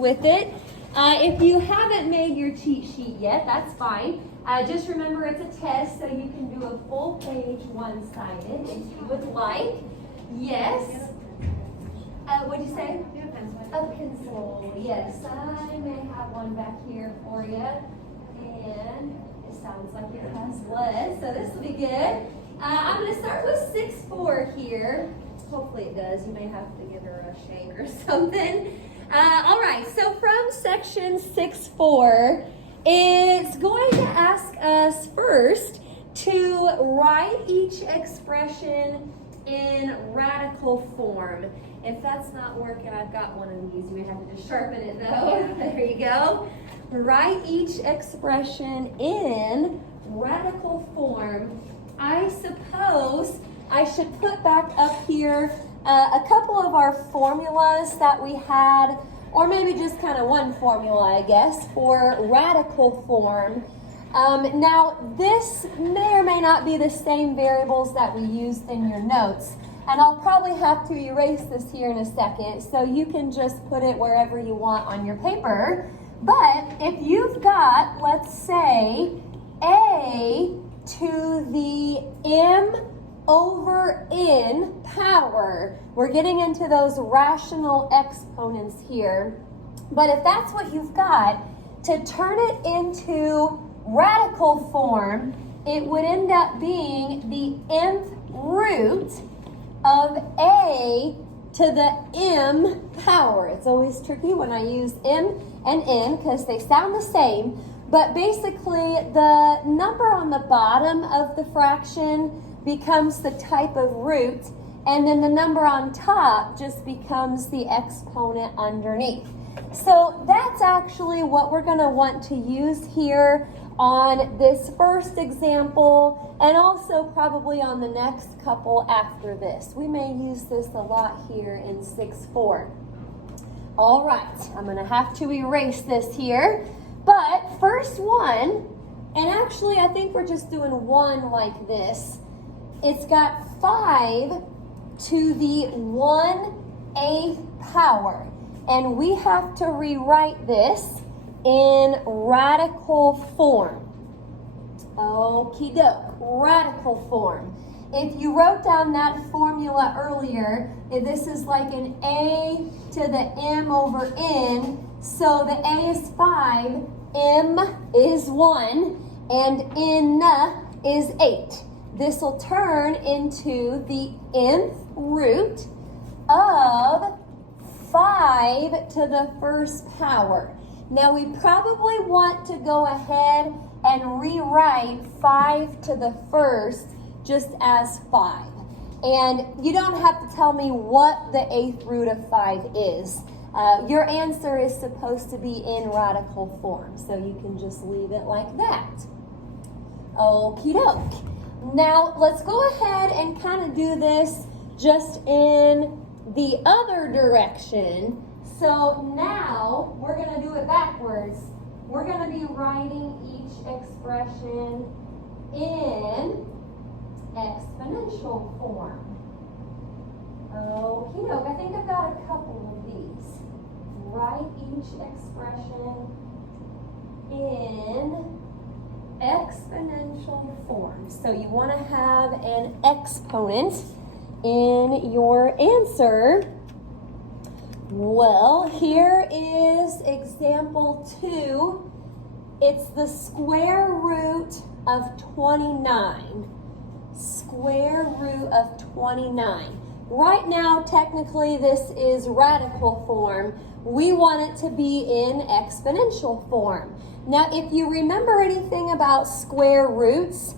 with it. If you haven't made your cheat sheet yet, that's fine. Just remember it's a test, so you can do a full page one-sided if you would like. Yes. What'd you say? A pencil. Yes, I may have one back here for you. And it sounds like it has blood, so this will be good. I'm going to start with 6-4 here. Hopefully it does. You may have to give her a shake or something. All right, so from section 6-4, it's going to ask us first to write each expression in radical form. If that's not working, I've got one of these. You may have to just sharpen it though. There you go. Write each expression in radical form. I suppose I should put back up here a couple of our formulas that we had, or maybe just kind of one formula, I guess, for radical form. Now, this may or may not be the same variables that we used in your notes, and I'll probably have to erase this here in a second, so you can just put it wherever you want on your paper. But if you've got, let's say, a to the m over n power, we're getting into those rational exponents here. But if that's what you've got, to turn it into radical form, it would end up being the nth root of a to the m power. It's always tricky when I use m and n because they sound the same, but basically the number on the bottom of the fraction becomes the type of root, and then the number on top just becomes the exponent underneath. So that's actually what we're going to want to use here on this first example, and also probably on the next couple after this. We may use this a lot here in 6-4. All right, I'm going to have to erase this here, but first one, and actually I think we're just doing one like this. It's got 5 to the 1/8 power, and we have to rewrite this in radical form. Okie doke, radical form. If you wrote down that formula earlier, this is like an a to the m over n, so the a is 5, m is 1, and n is 8. This will turn into the nth root of 5 to the first power. Now we probably want to go ahead and rewrite 5 to the first just as 5. And you don't have to tell me what the 8th root of 5 is. Your answer is supposed to be in radical form, so you can just leave it like that. Okie doke. Now let's go ahead and kind of do this just in the other direction. So now we're going to do it backwards. We're going to be writing each expression in exponential form. Okie doke. I think I've got a couple of these. Write each expression in exponential form. So you want to have an exponent in your answer. Well, here is example 2. It's the square root of 29. Square root of 29. Right now, technically, this is radical form. We want it to be in exponential form. Now, if you remember anything about square roots,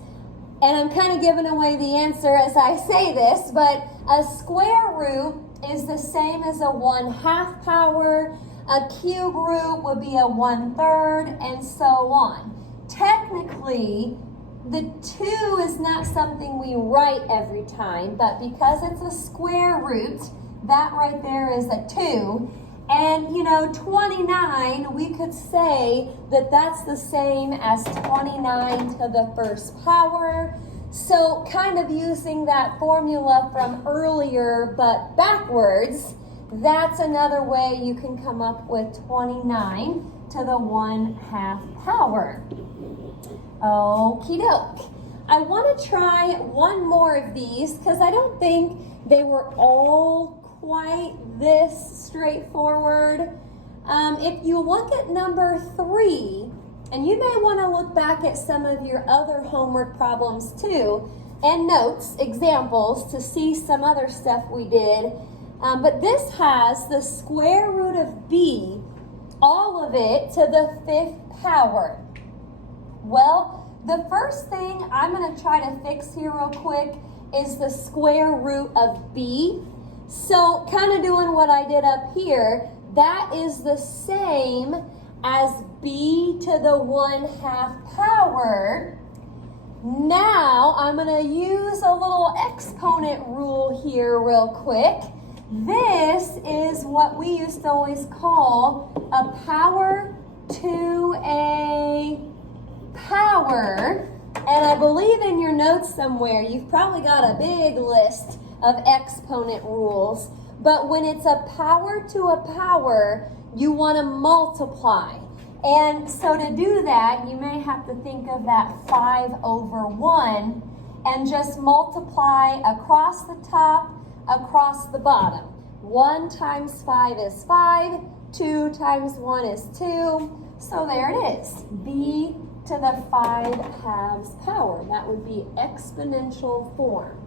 and I'm kind of giving away the answer as I say this, but a square root is the same as a 1/2 power, a cube root would be a 1/3, and so on. Technically, the 2 is not something we write every time, but because it's a square root, that right there is a 2. And, 29, we could say that that's the same as 29 to the first power. So kind of using that formula from earlier, but backwards, That's another way you can come up with 29 to the 1/2 power. Okie doke. I want to try one more of these because I don't think they were all quite this straightforward. If you look at number 3, and you may want to look back at some of your other homework problems too, and notes, examples, to see some other stuff we did. But this has the square root of b, all of it to the 5th power. Well, the first thing I'm going to try to fix here real quick is the square root of b. So kind of doing what I did up here, that is the same as b to the 1/2 power. Now I'm going to use a little exponent rule here real quick. This is what we used to always call a power to a power. And I believe in your notes somewhere, you've probably got a big list of exponent rules. But when it's a power to a power, you want to multiply. And so to do that, you may have to think of that 5/1 and just multiply across the top, across the bottom. 1 times 5 is 5, 2 times 1 is 2. So there it is, b to the 5/2 power. That would be exponential form.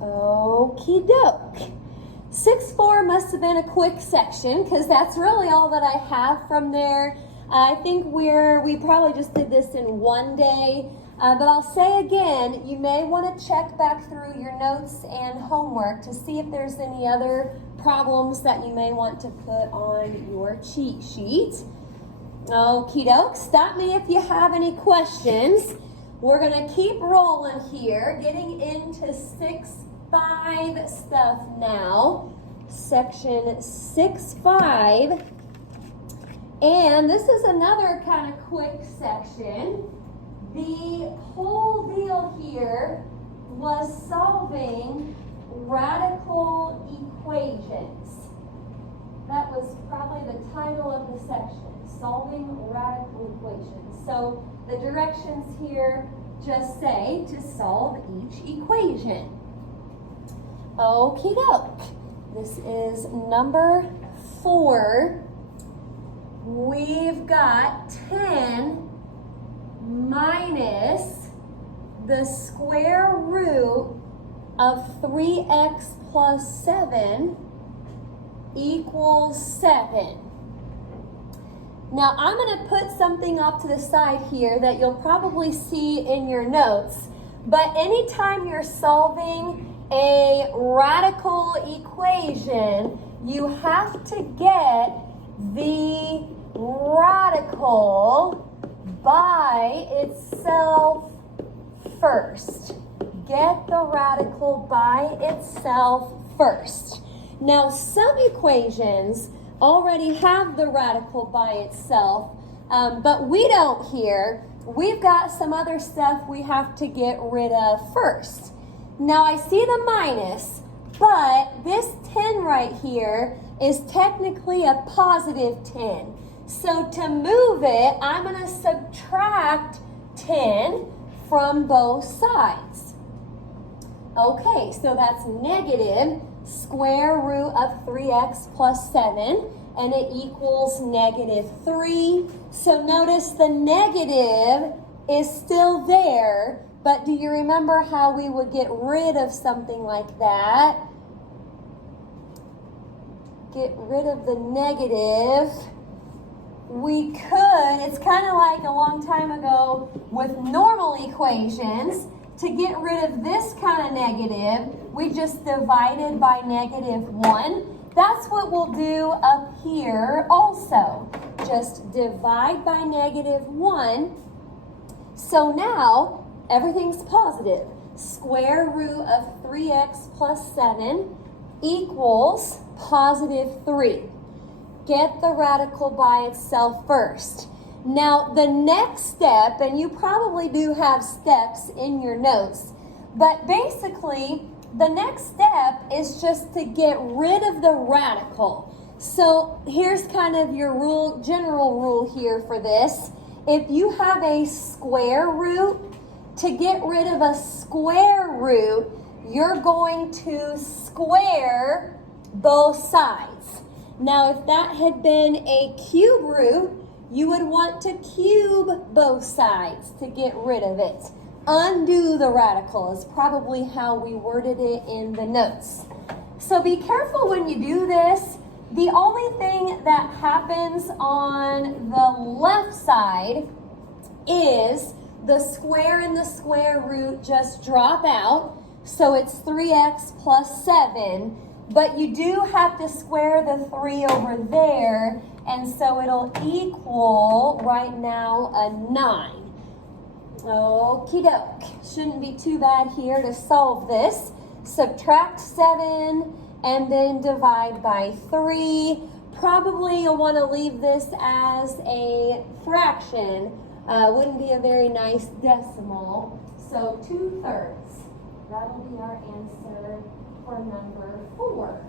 Okie doke. 6-4 must have been a quick section because that's really all that I have from there. I think we probably just did this in one day. But I'll say again, you may want to check back through your notes and homework to see if there's any other problems that you may want to put on your cheat sheet. Okie doke. Stop me if you have any questions. We're going to keep rolling here, getting into 6-5 stuff now. Section 6-5. And this is another kind of quick section. The whole deal here was solving radical equations. That was probably the title of the section, solving radical equations. So the directions here just say to solve each equation. Okie doke. This is number 4. We've got 10 minus the square root of 3x plus 7 equals 7. Now I'm going to put something off to the side here that you'll probably see in your notes, but anytime you're solving a radical equation, you have to get the radical by itself first. Get the radical by itself first. Now, some equations already have the radical by itself, but we don't here. We've got some other stuff we have to get rid of first. Now, I see the minus, but this 10 right here is technically a positive 10. So to move it, I'm going to subtract 10 from both sides. Okay, so that's negative square root of 3x plus 7, and it equals negative 3. So notice the negative is still there, but do you remember how we would get rid of something like that? Get rid of the negative. We could, it's kind of like a long time ago with normal equations. To get rid of this kind of negative, we just divided by negative 1. That's what we'll do up here also. Just divide by negative 1. So now, everything's positive. Square root of 3x plus 7 equals positive 3. Get the radical by itself first. Now, the next step, and you probably do have steps in your notes, but basically, the next step is just to get rid of the radical. So here's kind of your general rule here for this. If you have a square root, to get rid of a square root, you're going to square both sides. Now, if that had been a cube root, you would want to cube both sides to get rid of it. Undo the radical is probably how we worded it in the notes. So be careful when you do this. The only thing that happens on the left side is the square and the square root just drop out. So it's 3x plus 7. But you do have to square the 3 over there. And so it'll equal right now a 9. Okie doke. Shouldn't be too bad here to solve this. Subtract 7 and then divide by 3. Probably you'll want to leave this as a fraction. Wouldn't be a very nice decimal. So 2/3. That'll be our answer for number 4.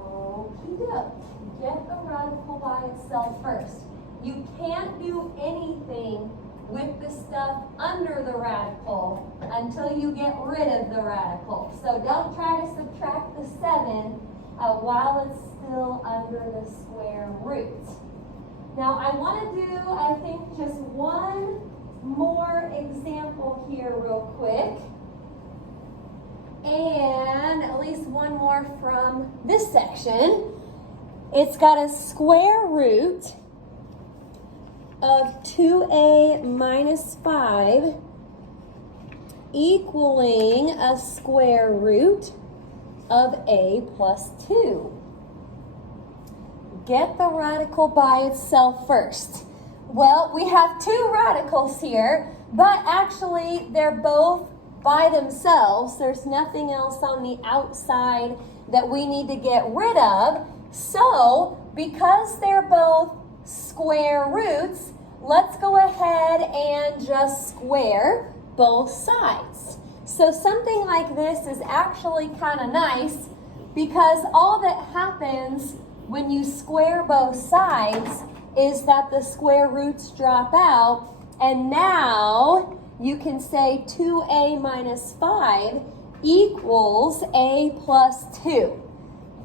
Okie doke. Get the radical by itself first. You can't do anything with the stuff under the radical until you get rid of the radical. So don't try to subtract the 7 while it's still under the square root. Now I want to do, I think, just one more example here real quick. And at least one more from this section. It's got a square root of 2a minus 5 equaling a square root of a plus 2. Get the radical by itself first. Well, we have two radicals here, but actually they're both by themselves. There's nothing else on the outside that we need to get rid of. So, because they're both square roots, let's go ahead and just square both sides. So something like this is actually kind of nice because all that happens when you square both sides is that the square roots drop out, and now you can say 2a minus 5 equals a plus 2.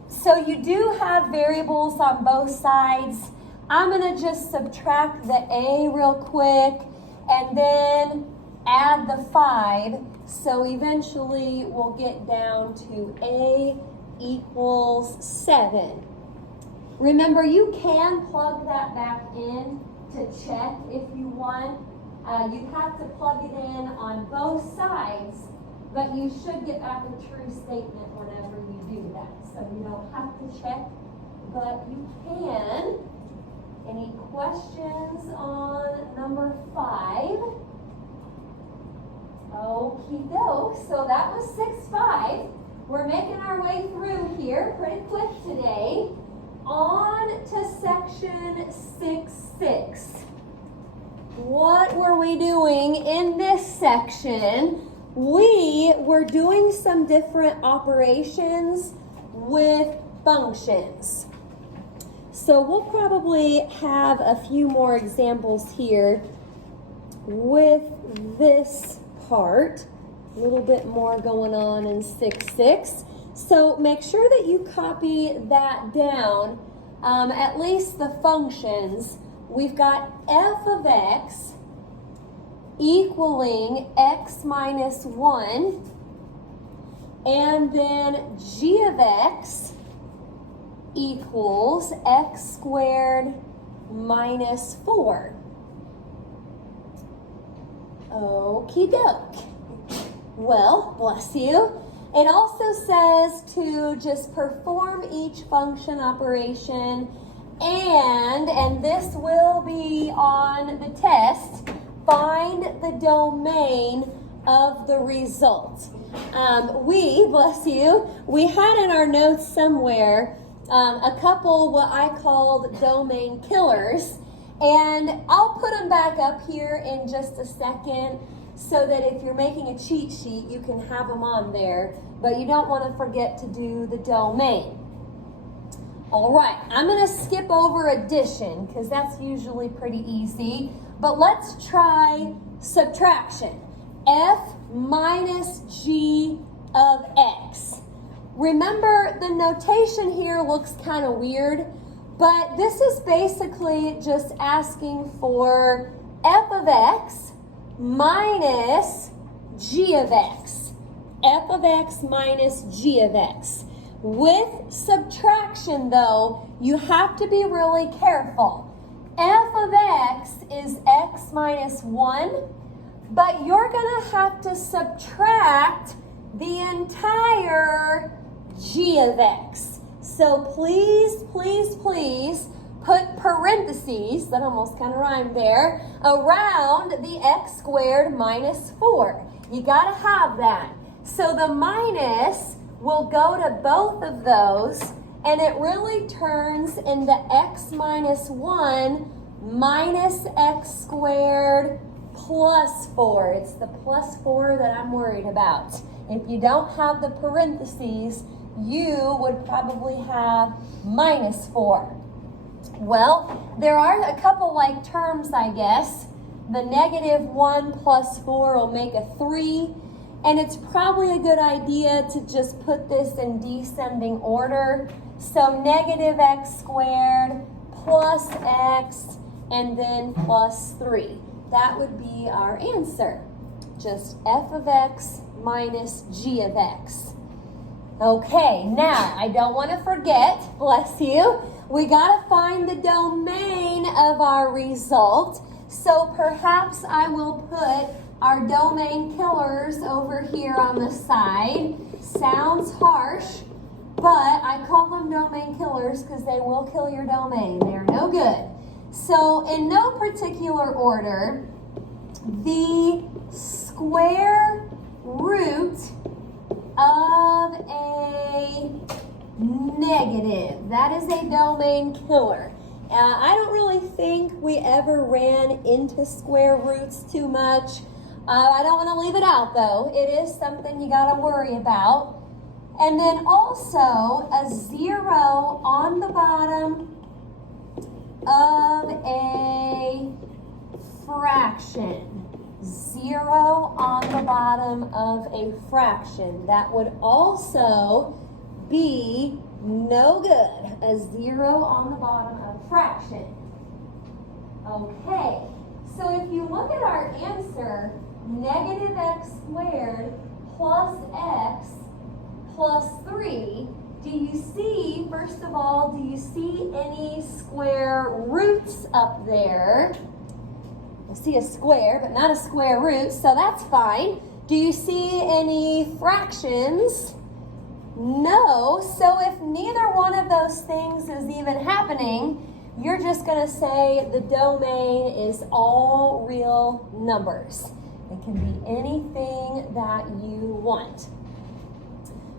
So you do have variables on both sides. I'm going to just subtract the a real quick and then add the 5. So eventually we'll get down to a equals 7. Remember, you can plug that back in to check if you want. You have to plug it in on both sides, but you should get back a true statement whenever you do that. So you don't have to check, but you can. Any questions on number 5? Okie doke. So that was 6-5. We're making our way through here pretty quick today. On to section 6-6. What were we doing in this section? We were doing some different operations with functions. So we'll probably have a few more examples here with this part. A little bit more going on in 6-6. So make sure that you copy that down, at least the functions. We've got f of x equaling x minus 1, and then g of x equals x squared minus 4. Okie doke. Well, bless you. It also says to just perform each function operation and this will be on the test, find the domain of the result. Bless you, we had in our notes somewhere a couple what I called domain killers, and I'll put them back up here in just a second. so that if you're making a cheat sheet, you can have them on there, but you don't want to forget to do the domain. All right, I'm going to skip over addition because that's usually pretty easy, but let's try subtraction. F minus g of x. Remember, the notation here looks kind of weird, but this is basically just asking for f of x minus g of x. F of x minus g of x. With subtraction, though, you have to be really careful. F of x is x minus 1, but you're going to have to subtract the entire g of x. So please, please, please put parentheses, that almost kind of rhymed there, around the x squared minus 4. You got to have that. So the minus will go to both of those, and it really turns into x minus 1 minus x squared plus 4. It's the plus 4 that I'm worried about. If you don't have the parentheses, you would probably have minus 4. Well, there are a couple like terms, I guess. The negative 1 plus 4 will make a 3. And it's probably a good idea to just put this in descending order. So negative x squared plus x and then plus 3. That would be our answer. Just f of x minus g of x. Okay, now I don't want to forget, bless you, we got to find the domain of our result. So perhaps I will put our domain killers over here on the side. Sounds harsh, but I call them domain killers because they will kill your domain. They're no good. So in no particular order, the square root of a negative. That is a domain killer. I don't really think we ever ran into square roots too much. I don't want to leave it out, though. It is something you got to worry about. And then also a 0 on the bottom of a fraction. 0 on the bottom of a fraction. That would also be no good. A 0 on the bottom of a fraction. Okay, so if you look at our answer, negative x squared plus x plus 3, do you see, first of all, do you see any square roots up there? I see a square, but not a square root, so that's fine. Do you see any fractions? No. So if neither one of those things is even happening, you're just going to say the domain is all real numbers. It can be anything that you want.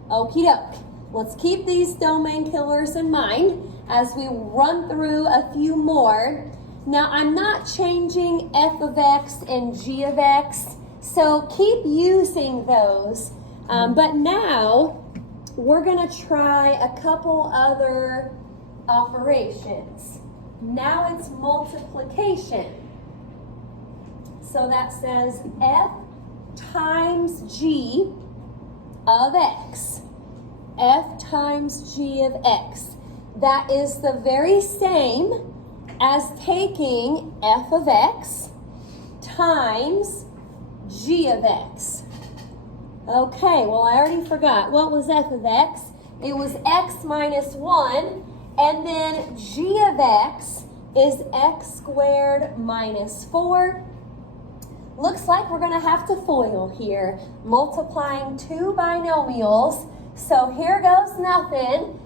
Okie doke. Let's keep these domain killers in mind as we run through a few more. Now, I'm not changing f of x and g of x, so keep using those. But now, we're going to try a couple other operations. Now it's multiplication. So that says f times g of x. F times g of x. That is the very same as taking f of x times g of x. Okay, well I already forgot. What was f of x? It was x minus 1, and then g of x is x squared minus 4. Looks like we're going to have to FOIL here, multiplying two binomials. So here goes nothing.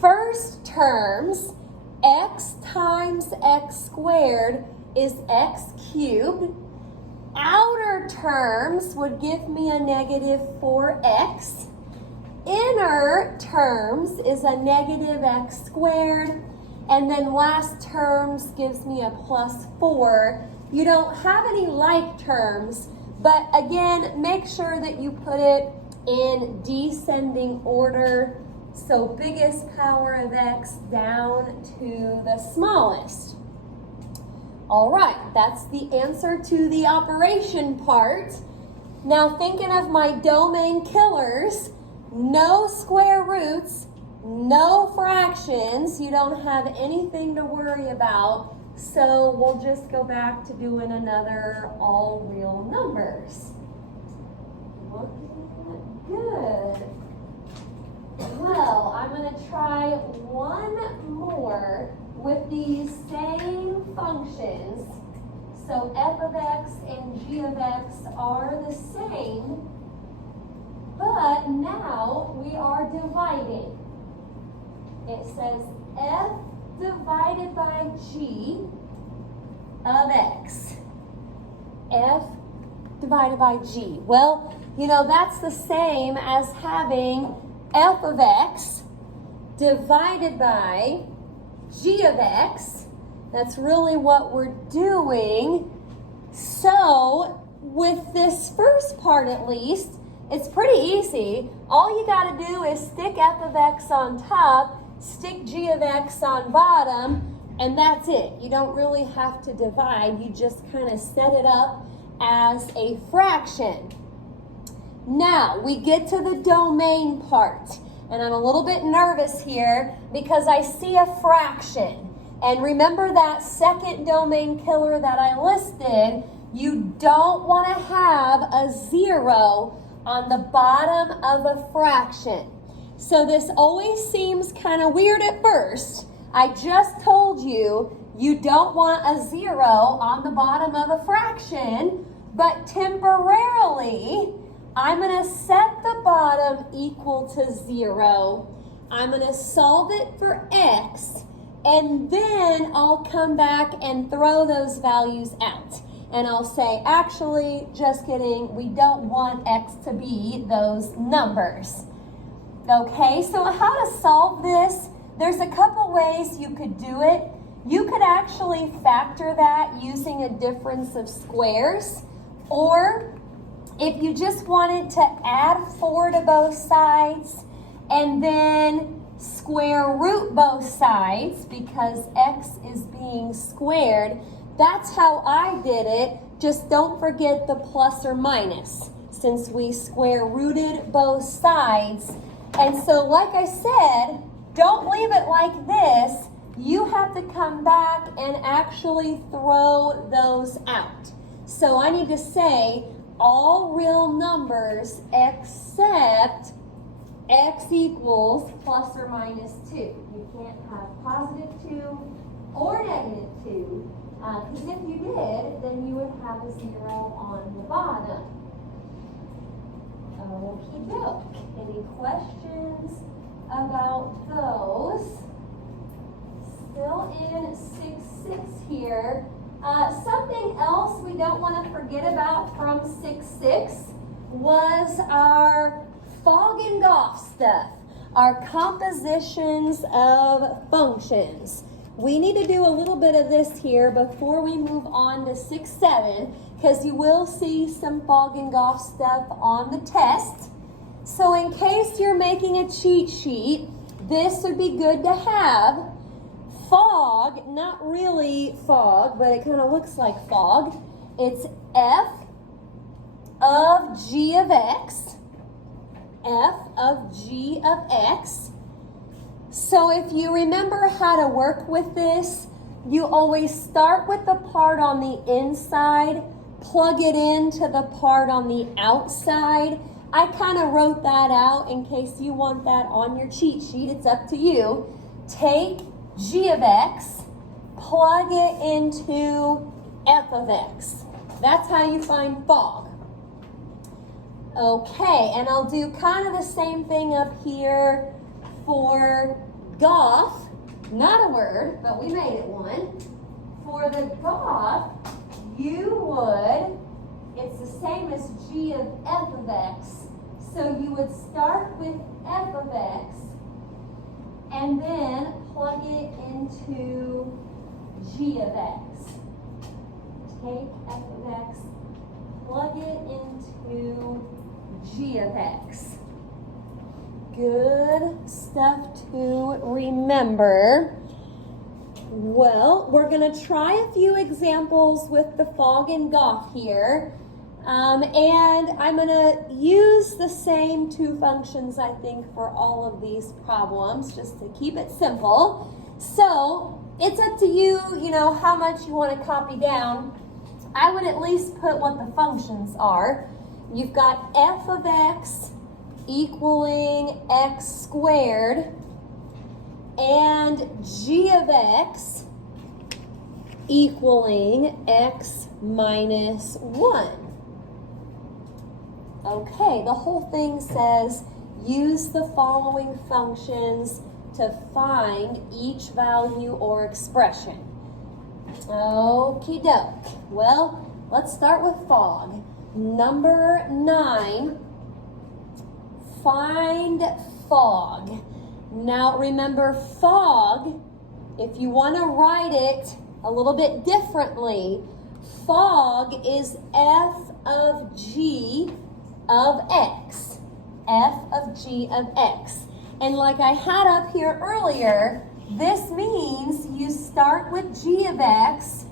First terms, x times x squared is x cubed. Outer terms would give me a negative 4x. Inner terms is a negative x squared. And then last terms gives me a plus 4. You don't have any like terms, But again, make sure that you put it in descending order. So biggest power of x down to the smallest. All right, that's the answer to the operation part. Now thinking of my domain killers, no square roots, no fractions. You don't have anything to worry about. So we'll just go back to doing another all real numbers. Looking good. Well, I'm going to try one more with these same functions. So f of x and g of x are the same, but now we are dividing. It says f divided by g of x. F divided by g. Well, you know, that's the same as having f of x divided by g of x. That's really what we're doing. So, with this first part at least, it's pretty easy. All you got to do is stick f of x on top, stick g of x on bottom, and that's it. You don't really have to divide. You just kind of set it up as a fraction. Now, we get to the domain part. And I'm a little bit nervous here because I see a fraction. And remember that second domain killer that I listed, you don't want to have a 0 on the bottom of a fraction. So this always seems kind of weird at first. I just told you, you don't want a 0 on the bottom of a fraction, but temporarily, I'm going to set the bottom equal to 0. I'm going to solve it for x, and then I'll come back and throw those values out. And I'll say, actually, just kidding, we don't want x to be those numbers. Okay, so how to solve this? There's a couple ways you could do it. You could actually factor that using a difference of squares, or if you just wanted to add 4 to both sides and then square root both sides because x is being squared, that's how I did it. Just don't forget the plus or minus since we square rooted both sides. And so like I said, don't leave it like this. You have to come back and actually throw those out. So I need to say all real numbers except x equals plus or minus 2. You can't have positive 2 or negative 2, because if you did, then you would have a 0 on the bottom. Okie doke. Any questions about those? Still in 6-6 here. Something else we don't want to forget about from 6-6 was our fog and Goff stuff, our compositions of functions. We need to do a little bit of this here before we move on to 6-7, because you will see some fog and Goff stuff on the test. So in case you're making a cheat sheet, this would be good to have. Fog, not really fog, but it kind of looks like fog. It's f of g of x. F of g of x. So if you remember how to work with this, you always start with the part on the inside, plug it into the part on the outside. I kind of wrote that out in case you want that on your cheat sheet. It's up to you. Take g of x, plug it into f of x. That's how you find fog. Okay, and I'll do kind of the same thing up here for Goff. Not a word, but we made it one. For the Goff, you would, it's the same as g of f of x. So you would start with f of x and then plug it into g of x. Take f of x, plug it into g of x. Good stuff to remember. Well, we're going to try a few examples with the fog and Goff here. And I'm going to use the same two functions, I think, for all of these problems, just to keep it simple. So it's up to you, how much you want to copy down. I would at least put what the functions are. You've got f of x equaling x squared and g of x equaling x minus 1. Okay, the whole thing says use the following functions to find each value or expression. Okie doke. Well, let's start with fog. Number 9, find fog. Now remember, fog, if you want to write it a little bit differently, fog is f of g of x. F of g of x. And like I had up here earlier, this means you start with g of x,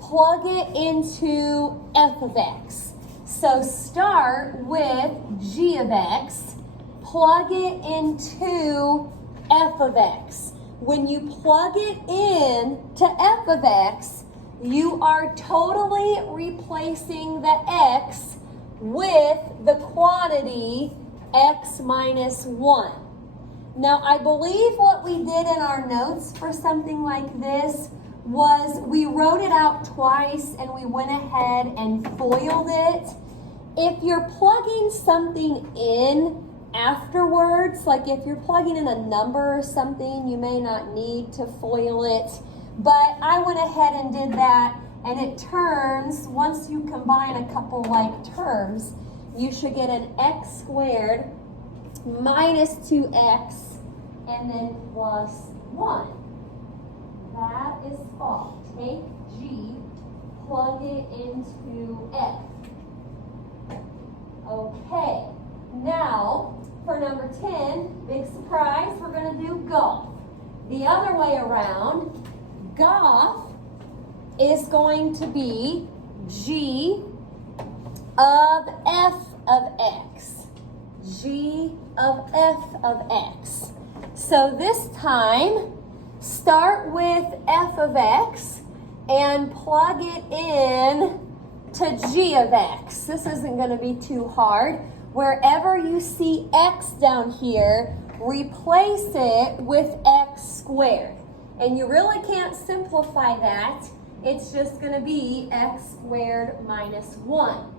plug it into f of x. So start with g of x, plug it into f of x. When you plug it in to f of x, you are totally replacing the x with the quantity x minus 1. Now, I believe what we did in our notes for something like this was we wrote it out twice and we went ahead and FOILed it. If you're plugging something in afterwards, like if you're plugging in a number or something, you may not need to FOIL it. But I went ahead and did that, and it turns, once you combine a couple like terms, you should get an x squared minus 2x and then plus 1. That is fog. Take g, plug it into f. Okay, now for number 10, big surprise, we're going to do Goff. The other way around, Goff is going to be g of f of x. G of f of x. So this time, start with f of x and plug it in to g of x. This isn't going to be too hard. Wherever you see x down here, replace it with x squared. And you really can't simplify that. It's just going to be x squared minus 1.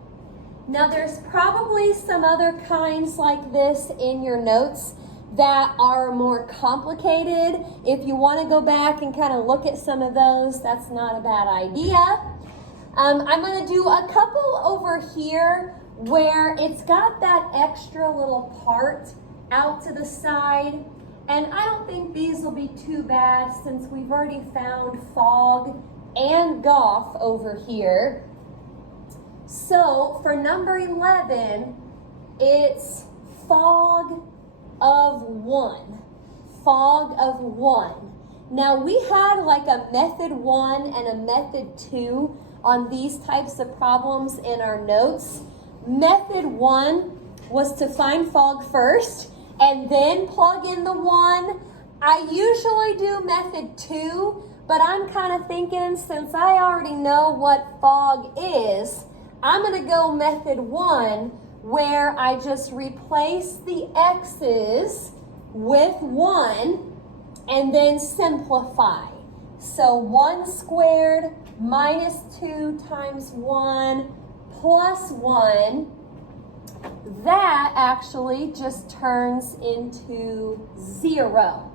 Now there's probably some other kinds like this in your notes that are more complicated. If you want to go back and kind of look at some of those, that's not a bad idea. I'm going to do a couple over here where it's got that extra little part out to the side. And I don't think these will be too bad since we've already found fog and Goff over here. So for number 11, it's fog of 1. Fog of 1. Now we had like a method 1 and a method 2 on these types of problems in our notes. Method 1 was to find fog first and then plug in the 1. I usually do method 2, but I'm kind of thinking since I already know what fog is, I'm going to go method 1 where I just replace the x's with 1 and then simplify. So 1 squared minus 2 times 1 plus 1, that actually just turns into 0.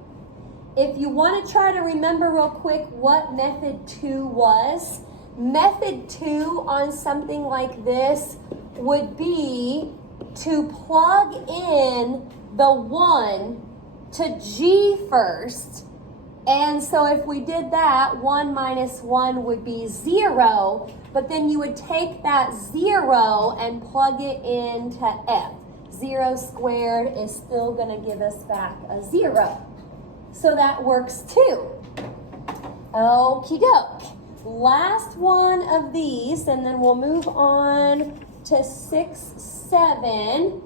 If you want to try to remember real quick what method 2 was, method 2 on something like this would be to plug in the 1 to g first And so if we did that, 1 minus 1 would be 0, but then you would take that 0 and plug it into f. 0 squared is still going to give us back a 0. So that works too. Okie doke. Last one of these, and then we'll move on to 6, 7.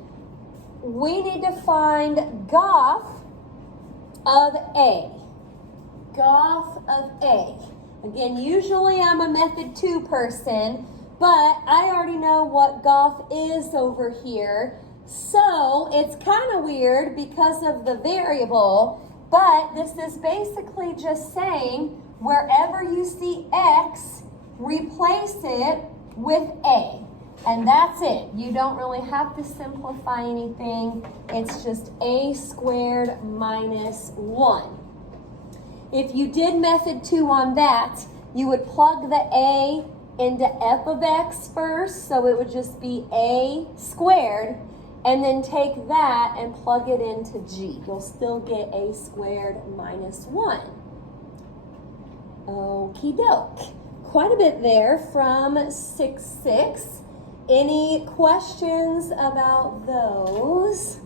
We need to find gof of A. Gof of A. Again, usually I'm a method 2 person, but I already know what gof is over here. So it's kind of weird because of the variable, but this is basically just saying wherever you see x, replace it with A. And that's it. You don't really have to simplify anything. It's just A squared minus 1. If you did method 2 on that, you would plug the A into f of x first, so it would just be A squared, and then take that and plug it into G. You'll still get A squared minus 1. Okie doke. Quite a bit there from 6, 6. Any questions about those?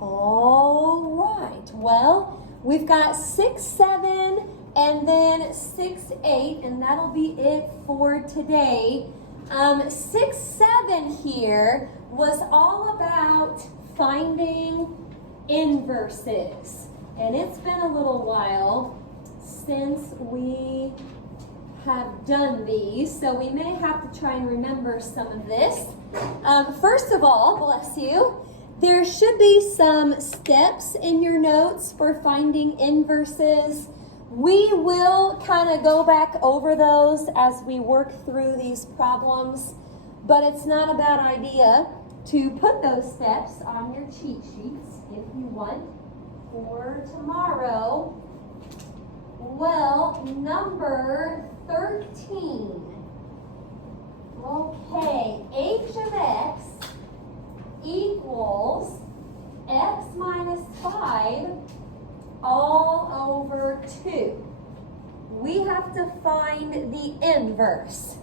All right. Well, we've got 6, 7, and then 6, 8, and that'll be it for today. 6, 7 here was all about finding inverses. And it's been a little while since we have done these, so we may have to try and remember some of this. First of all, bless you, there should be some steps in your notes for finding inverses. We will kind of go back over those as we work through these problems, but it's not a bad idea to put those steps on your cheat sheets if you want for tomorrow. Well, number 13. Okay, h of x equals x minus 5 all over 2. We have to find the inverse.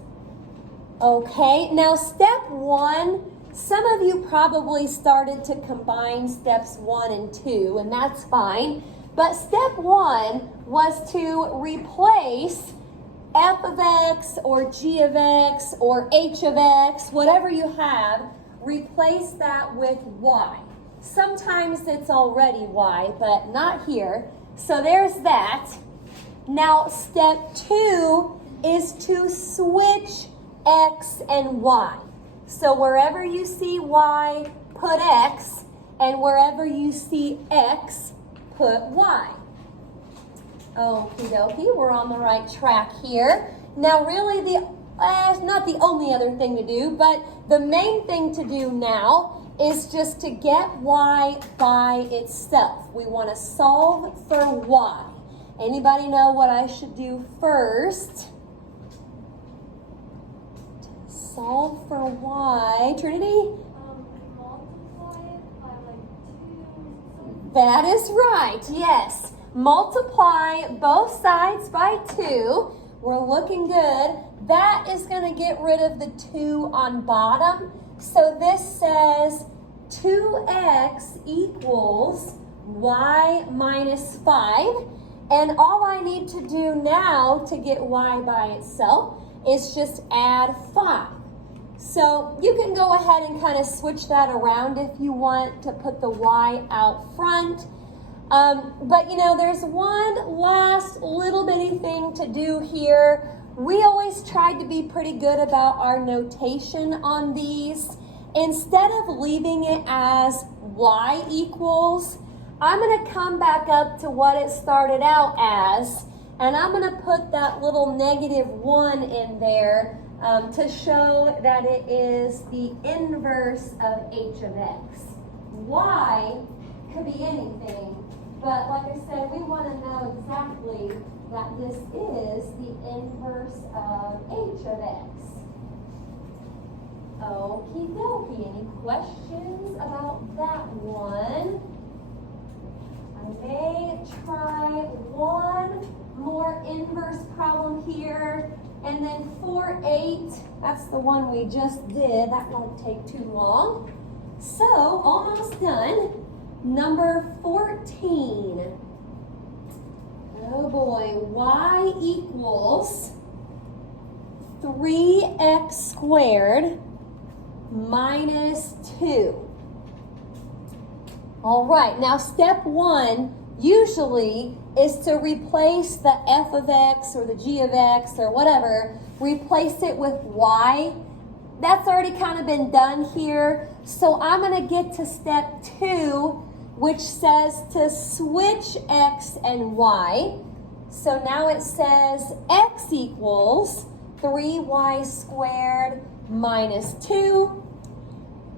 Okay, now step 1, some of you probably started to combine steps 1 and 2, and that's fine. But step 1 was to replace f of x or g of x or h of x, whatever you have, replace that with y. Sometimes it's already y, but not here. So there's that. Now step 2 is to switch x and y. So wherever you see y, put x, and wherever you see x, put y. Okie dokie, we're on the right track here. Now really not the only other thing to do, but the main thing to do now is just to get y by itself. We want to solve for y. Anybody know what I should do first? Solve for y. Trinity? Multiply it by like 2. That is right, yes. Multiply both sides by 2. We're looking good. That is going to get rid of the 2 on bottom. So this says 2x equals y minus 5. And all I need to do now to get y by itself is just add 5. So you can go ahead and kind of switch that around if you want to put the y out front. But you know, there's one last little bitty thing to do here. We always tried to be pretty good about our notation on these. Instead of leaving it as y equals, I'm going to come back up to what it started out as, and I'm going to put that little -1 in there to show that it is the inverse of h of x. Y could be anything, but like I said, we want to know exactly that this is the inverse of h of x. Okie dokie, any questions about that one? I may try one more inverse problem here. And then 4, 8, that's the one we just did. That won't take too long. So, almost done. Number 14. Oh boy, y equals 3x squared minus 2. All right, now step 1 usually is to replace the f of x or the g of x or whatever, replace it with y. That's already kind of been done here. So I'm going to get to step 2, which says to switch x and y. So now it says x equals 3y squared minus 2.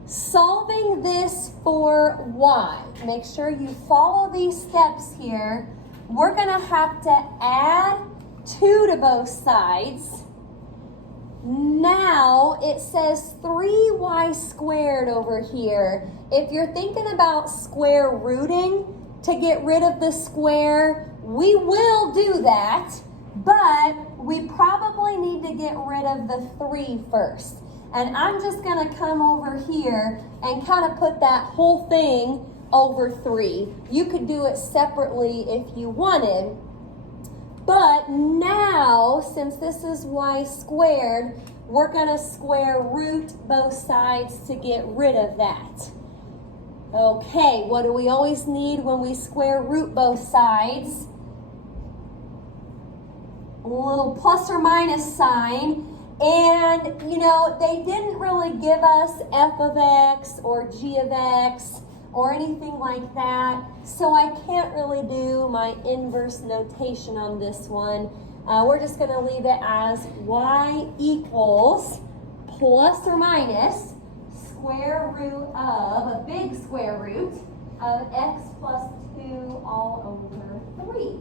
Solving this for y, make sure you follow these steps here. We're going to have to add 2 to both sides. Now it says 3y squared over here. If you're thinking about square rooting to get rid of the square, we will do that, but we probably need to get rid of the 3 first. And I'm just going to come over here and kind of put that whole thing over 3. You could do it separately if you wanted. But now, since this is y squared, we're going to square root both sides to get rid of that. Okay, what do we always need when we square root both sides? A little plus or minus sign. And, you know, they didn't really give us f of x or g of x or anything like that. So I can't really do my inverse notation on this one. We're just going to leave it as y equals plus or minus square root of, a big square root of x plus 2 all over 3.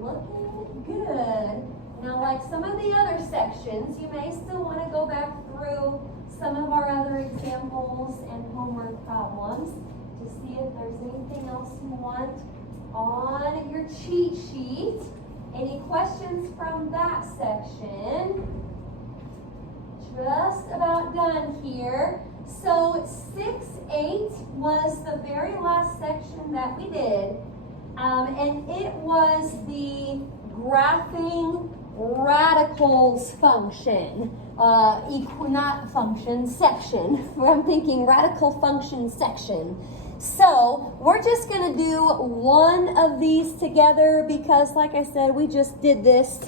Looking good. Now, like some of the other sections, you may still want to go back through some of our other examples and homework problems to see if there's anything else you want on your cheat sheet. Any questions from that section? Just about done here. So 6-8 was the very last section that we did, and it was the graphing radicals function, not function, section. I'm thinking radical function section. So we're just going to do one of these together because, like I said, we just did this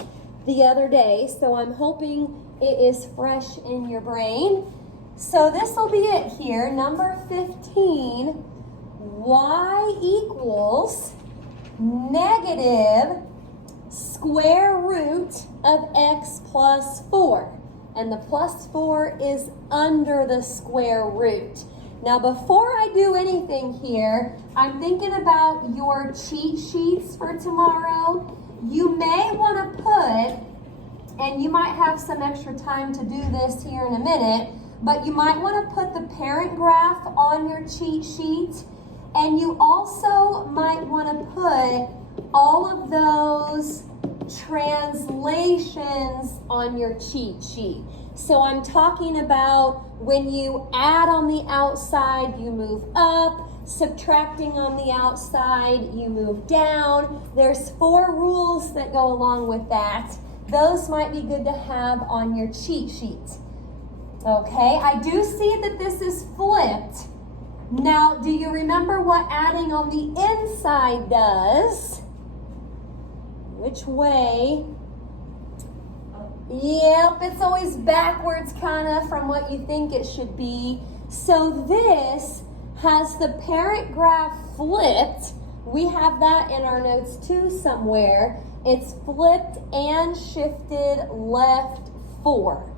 the other day. So I'm hoping it is fresh in your brain. So this will be it here. Number 15, y equals negative square root of x plus 4. And the plus 4 is under the square root. Now, before I do anything here, I'm thinking about your cheat sheets for tomorrow. You may want to put, and you might have some extra time to do this here in a minute, but you might want to put the parent graph on your cheat sheet. And you also might want to put all of those translations on your cheat sheet. So I'm talking about when you add on the outside, you move up. Subtracting on the outside, you move down. There's 4 rules that go along with that. Those might be good to have on your cheat sheet. Okay, I do see that this is flipped. Now, do you remember what adding on the inside does? Which way? Yep, it's always backwards kind of from what you think it should be. So this has the parent graph flipped. We have that in our notes too somewhere. It's flipped and shifted left 4.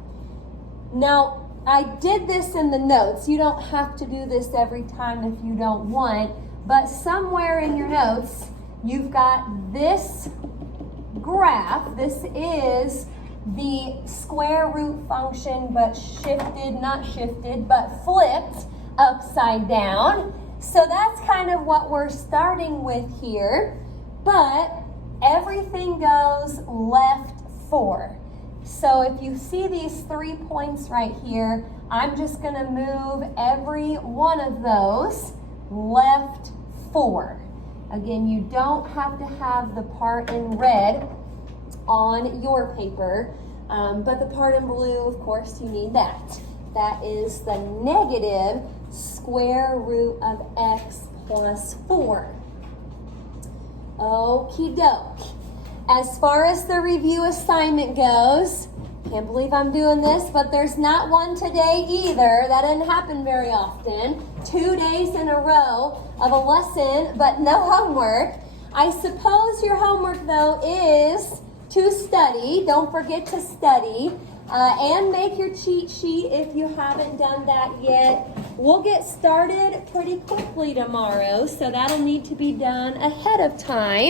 Now, I did this in the notes. You don't have to do this every time if you don't want, but somewhere in your notes, you've got this graph. This is the square root function, but shifted, not shifted, but flipped upside down. So that's kind of what we're starting with here, but everything goes left 4. So if you see these 3 points right here, I'm just going to move every one of those left 4. Again, you don't have to have the part in red on your paper, but the part in blue, of course, you need that. That is the negative square root of x plus 4. Okie doke. As far as the review assignment goes, can't believe I'm doing this, but there's not one today either. That doesn't happen very often. 2 days in a row of a lesson, but no homework. I suppose your homework, though, is to study. Don't forget to study. And make your cheat sheet if you haven't done that yet. We'll get started pretty quickly tomorrow, so that'll need to be done ahead of time.